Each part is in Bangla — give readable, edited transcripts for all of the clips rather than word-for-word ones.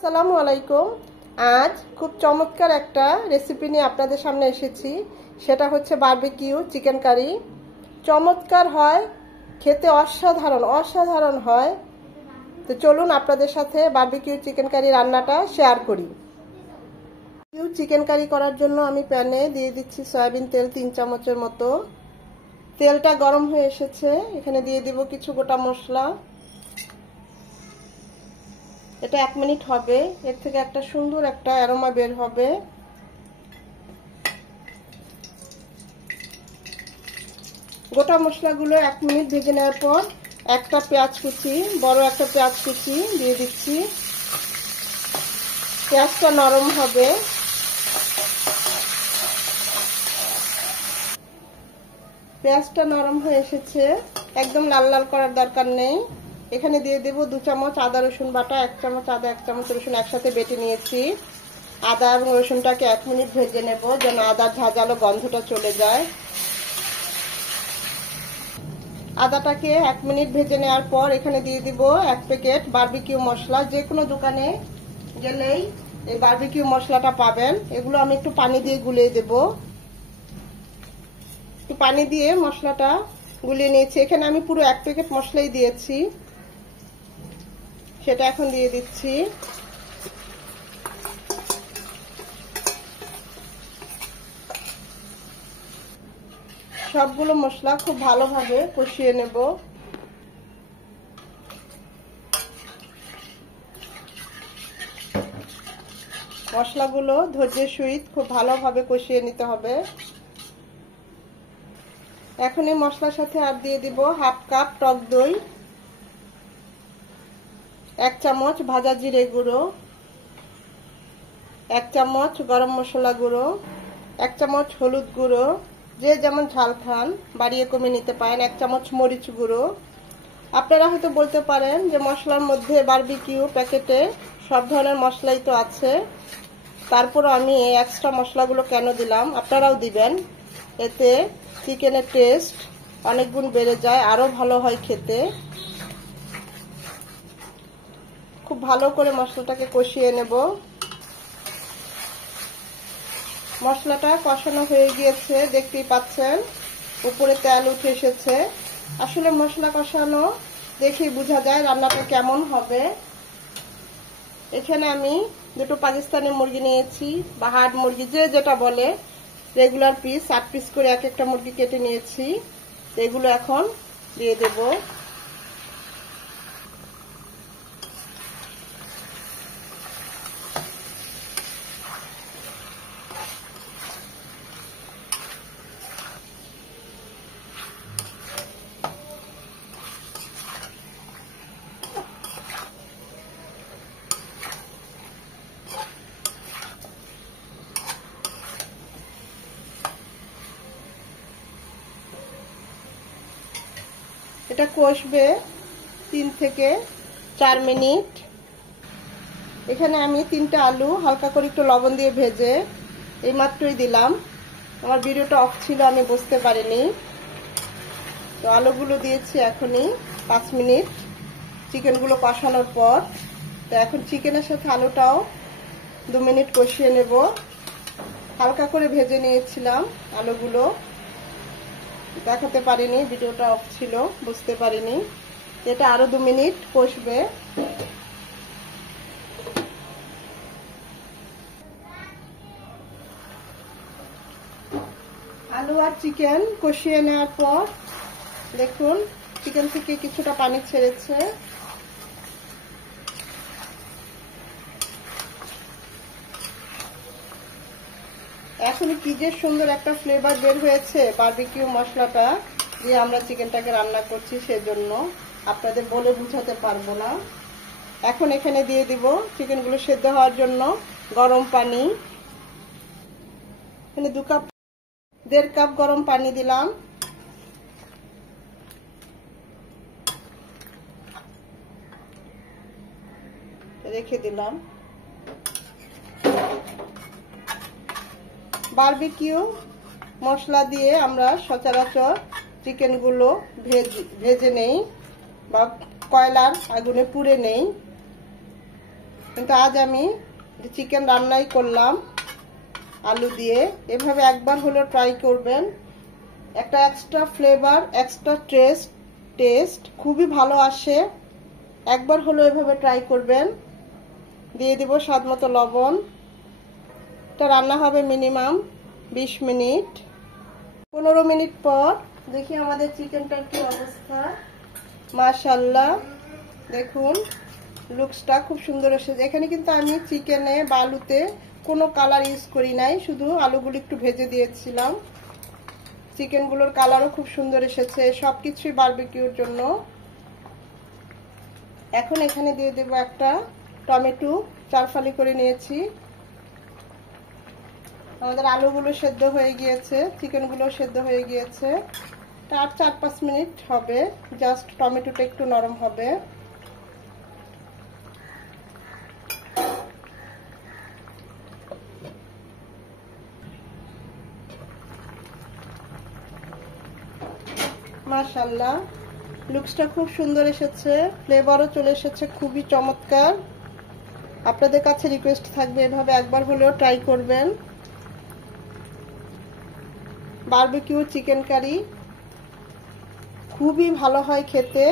আসসালামু আলাইকুম। আজ খুব চমৎকার একটা রেসিপি নিয়ে আপনাদের সামনে এসেছি। সেটা হচ্ছে বারবিকিউ চিকেন কারি। চমৎকার হয়, খেতে অসাধারণ হয়। তো চলুন আপনাদের সাথে বারবিকিউ চিকেন কারি রান্নাটা শেয়ার করি। চিকেন কারি করার জন্য আমি প্যানে দিয়ে দিচ্ছি সয়াবিন তেল 3 চামচের মতো। তেলটা গরম হয়ে এসেছে, এখানে দিয়ে দিব কিছু গোটা মশলা। এটা 1 মিনিট হবে, এর থেকে একটা সুন্দর একটা অ্যারোমা বের হবে। গোটা মশলাগুলো 1 মিনিট ভেজে নেওয়ার পর একটা পেঁয়াজ কুচি, বড় একটা পেঁয়াজ কুচি দিয়ে দিচ্ছি। পেঁয়াজটা নরম হবে। পেঁয়াজটা নরম হয়ে এসেছে, একদম লাল লাল করার দরকার নেই। এখানে দিয়ে দেব 2 চামচ আদা রসুন বাটা, 1 চামচ আদা 1 চামচ রসুন একসাথে বেটে নিয়েছি। আদা এবং রসুনটাকে 1 মিনিট ভেজে নেব যেন আদার ঝাঁঝালো গন্ধটা চলে যায়। আদাটাকে 1 মিনিট ভেজে নেওয়ার পর এখানে দিয়ে দিব 1 প্যাকেট বারবিকিউ মশলা। যে কোনো দোকানে গেলেই এই বারবিকিউ মশলাটা পাবেন। এগুলো আমি একটু পানি দিয়ে গুলিয়ে দেব। একটু পানি দিয়ে মশলাটা গুলিয়ে নিয়েছি। এখানে আমি পুরো 1 প্যাকেট মশলাই দিয়েছি, সেটা এখন দিয়ে দিচ্ছি। সবগুলো মশলা খুব ভালোভাবে কষিয়ে নেব। মশলাগুলো ধৈর্যের সহিত খুব ভালোভাবে কষিয়ে নিতে হবে। এখন এই মশলার সাথে আর দিয়ে দিব 1/2 কাপ টক দই, 1 চামচ ভাজা জিরে গুঁড়ো, 1 চামচ গরম মশলা গুঁড়ো, 1 চামচ হলুদ গুঁড়ো, যে যেমন ঝাল খান বাড়িয়ে কমিয়ে নিতে পারেন, 1 চামচ মরিচ গুঁড়ো। আপনারা হয়তো বলতে পারেন যে মশলার মধ্যে বারবিকিউ প্যাকেটে সব ধরনের মশলাই তো আছে, তারপরও আমি এই এক্সট্রা মশলাগুলো কেন দিলাম। আপনারাও দিবেন, এতে চিকেনের টেস্ট অনেক গুণ বেড়ে যায়, আরো ভালো হয় খেতে। খুব ভালো করে মশলাটাকে কষিয়ে নেব। মশলাটা কষানো হয়ে গিয়েছে, দেখতেই পাচ্ছেন উপরে তেল উঠে এসেছে। আসলে মশলা কষানো দেখেই বোঝা যায় রান্নাটা কেমন হবে। এখানে আমি 2টো পাকিস্তানি মুরগি নিয়েছি বা হাড় মুরগি, যে যেটা বলে, রেগুলার পিস 8 পিস করে এক একটা মুরগি কেটে নিয়েছি। এগুলো এখন দিয়ে দেব। এটা কষবে 3 থেকে 4 মিনিট। এখানে আমি 3টা আলু হালকা করে একটু লবণ দিয়ে ভেজে এইমাত্রই দিলাম। আমার ভিডিওটা অফ ছিল, আমি বুঝতে পারিনি। তো আলুগুলো দিয়েছি এখনই 5 মিনিট চিকেনগুলো কষানোর পর। তো এখন চিকেনের সাথে আলুটাও 2 মিনিট কষিয়ে নেব। হালকা করে ভেজে নিয়েছিলাম আলুগুলো, দেখাতে পারিনি, ভিডিওটা অফ ছিল, বুঝতে পারিনি। এটা আরো 2 মিনিট কষবে। আলু আর চিকেন কষিয়ে নেওয়ার পর দেখুন চিকেন থেকে কিছুটা পানি ছেড়েছে। এখন কি যে সুন্দর একটা ফ্লেভার বের হয়েছে বারবিকিউ মশলাটা দিয়ে আমরা চিকেনটাকে রান্না করছি, সেজন্য আপনাদের বলে বুঝাতে পারবো না। এখন এখানে দিয়ে দিব চিকেনগুলো সেদ্ধ হওয়ার জন্য গরম পানি। এখানে 1.5 কাপ গরম পানি দিলাম। রেখে দিলাম। বারবিকিউ মশলা দিয়ে আমরা সচরাচর চিকেনগুলো ভেজে নেই বা কয়লার আগুনে পুড়ে নেই। কিন্তু আজ আমি চিকেন রান্নাই করলাম আলু দিয়ে। এভাবে একবার হলো ট্রাই করবেন, একটা এক্সট্রা ফ্লেভার, এক্সট্রা টেস্ট খুবই ভালো আসে। একবার হলো এভাবে ট্রাই করবেন। দিয়ে দিব স্বাদ মতো লবণ। এটা রান্না হবে মিনিমাম 20 মিনিট। 15 মিনিট পর দেখি আমাদের চিকেনটার কি অবস্থা। মাশাআল্লাহ, দেখুন লুকসটা খুব সুন্দর এসেছে। এখানে কিন্তু আমি চিকেনে বা আলুতে কোনো কালার ইউজ করি নাই, শুধু আলুগুলো একটু ভেজে দিয়েছিলাম। চিকেনগুলোর কালারও খুব সুন্দর এসেছে, সবকিছুই বারবিকিউর জন্য। এখন এখানে দিয়ে দেব একটা টমেটো, 4 ফালি করে নিয়েছি। আমাদের আলুগুলো সেদ্ধ হয়ে গিয়েছে, চিকেনগুলো সেদ্ধ হয়ে গিয়েছে। আর 4-5 মিনিট হবে, জাস্ট টমেটোটা একটু নরম হবে। মাশাআল্লাহ, লুকসটা খুব সুন্দর এসেছে, ফ্লেভারও চলে এসেছে, খুবই চমৎকার। আপনাদের কাছে রিকোয়েস্ট থাকবে এভাবে একবার হলেও ট্রাই করবেন। বারবিকিউ চিকেন কারি খুবই ভালো হয় খেতে,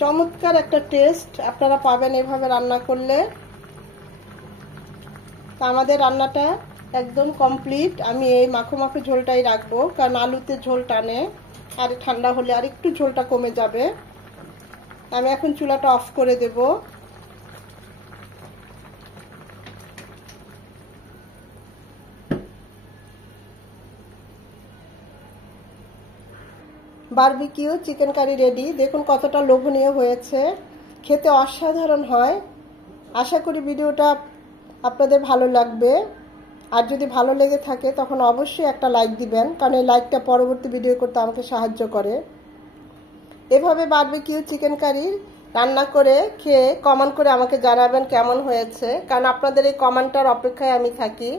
চমৎকার একটা টেস্ট আপনারা পাবেন এভাবে রান্না করলে। আমাদের রান্নাটা একদম কমপ্লিট। আমি এই মাখো মাখো ঝোলটাই রাখবো, কারণ আলুতে ঝোল টানে, আর ঠান্ডা হলে আর একটু ঝোলটা কমে যাবে। আমি এখন চুলাটা অফ করে দেব। Barbecue chicken curry ready. দেখুন কতটা লোভনীয় হয়েছে, খেতে অসাধারণ হয়। আশা করি ভিডিওটা আপনাদের ভালো লাগবে। আর যদি ভালো লেগে থাকে তখন অবশ্যই একটা লাইক দিবেন, কারণ এই লাইকটা পরবর্তী ভিডিও করতে আমাকে সাহায্য করে। এভাবে বারবিকিউ চিকেন কারি রান্না করে খেয়ে কমেন্ট করে আমাকে জানাবেন কেমন হয়েছে, কারণ আপনাদের এই কমেন্টটার অপেক্ষায় আমি থাকি।